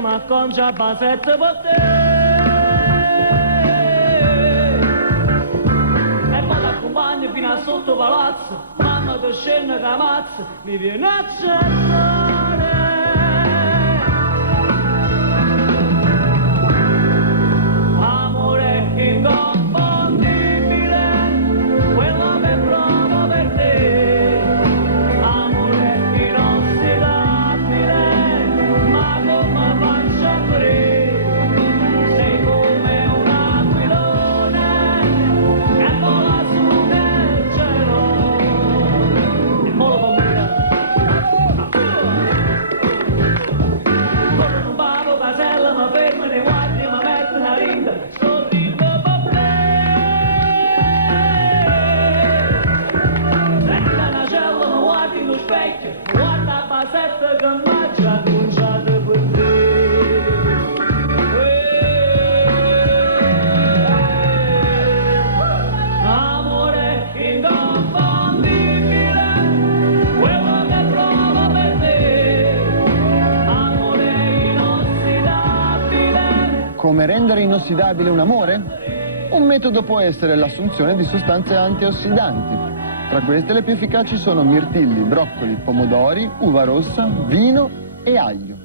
ma con già basette per te. E poi t'accompagni fino a sotto palazzo, mamma ti scende che ammazza, mi viene a cercare. Amore inconfondibile, quello che provo per te. Amore inossidabile, ma come faccio a credere? Sei come un aquilone che vola su nel cielo. E mo lo corro un pavo casella, mi fermo nei guardi, mi metto una rinda, sorrido per te. Senta una cella, mi guardi in lo specchio, guarda la basetta che mi ha già annunciato per te. Amore inconfondibile, quello che provo per te. Amore inossidabile. Come rendere inossidabile un amore? Un metodo può essere l'assunzione di sostanze antiossidanti. Tra queste le più efficaci sono mirtilli, broccoli, pomodori, uva rossa, vino e aglio.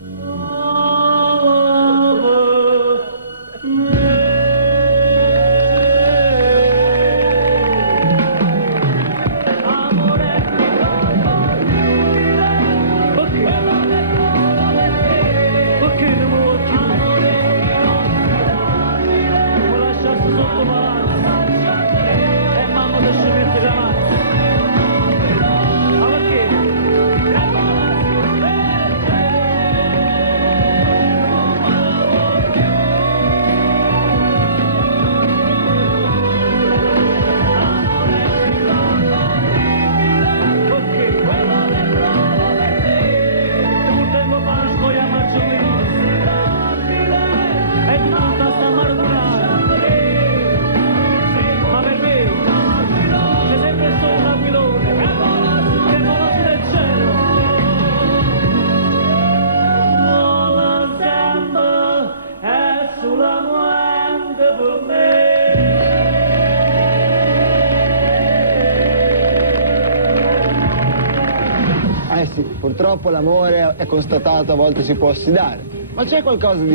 Sì, purtroppo l'amore è constatato, a volte si può ossidare, ma c'è qualcosa di